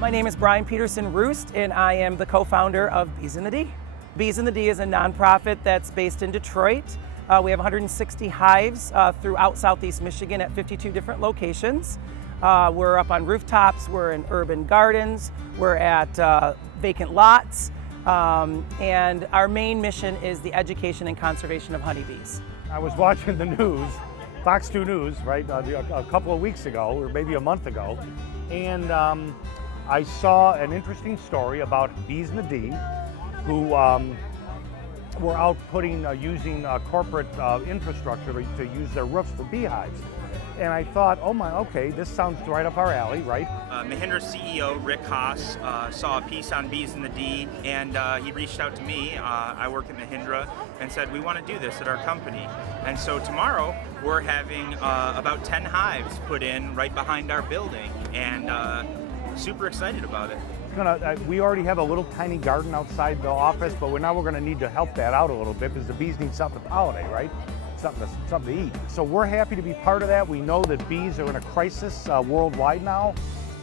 My name is Brian Peterson-Roost, and I am the co-founder of Bees in the D. Bees in the D is a nonprofit that's based in Detroit. We have 160 hives throughout Southeast Michigan at 52 different locations. We're up on rooftops, we're in urban gardens, we're at vacant lots, and our main mission is the education and conservation of honeybees. I was watching the news, Fox 2 News, right, a couple of weeks ago, or maybe a month ago, and I saw an interesting story about bees in the D who were out using corporate infrastructure to use their roofs for beehives. And I thought, oh my, okay, this sounds right up our alley, right? Mahindra CEO Rick Haas saw a piece on bees in the D, and he reached out to me. I work at Mahindra, and said, we want to do this at our company. And so tomorrow we're having about 10 hives put in right behind our building, and super excited about it. We already have a little tiny garden outside the office, but now we're going to need to help that out a little bit because the bees need something to pollinate, right? Something to eat. So we're happy to be part of that. We know that bees are in a crisis worldwide now.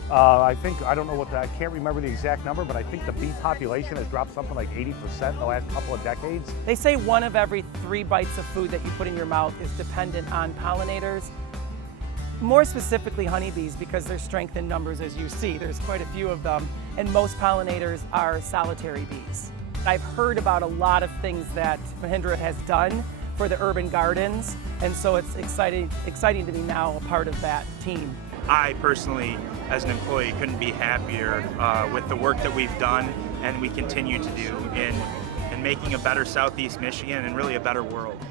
I can't remember the exact number, but I think the bee population has dropped something like 80% in the last couple of decades. They say 1 of every 3 bites of food that you put in your mouth is dependent on pollinators. More specifically honeybees, because their strength in numbers, as you see, there's quite a few of them, and most pollinators are solitary bees. I've heard about a lot of things that Mahindra has done for the urban gardens, and so it's exciting to be now a part of that team. I personally, as an employee, couldn't be happier with the work that we've done and we continue to do in making a better Southeast Michigan and really a better world.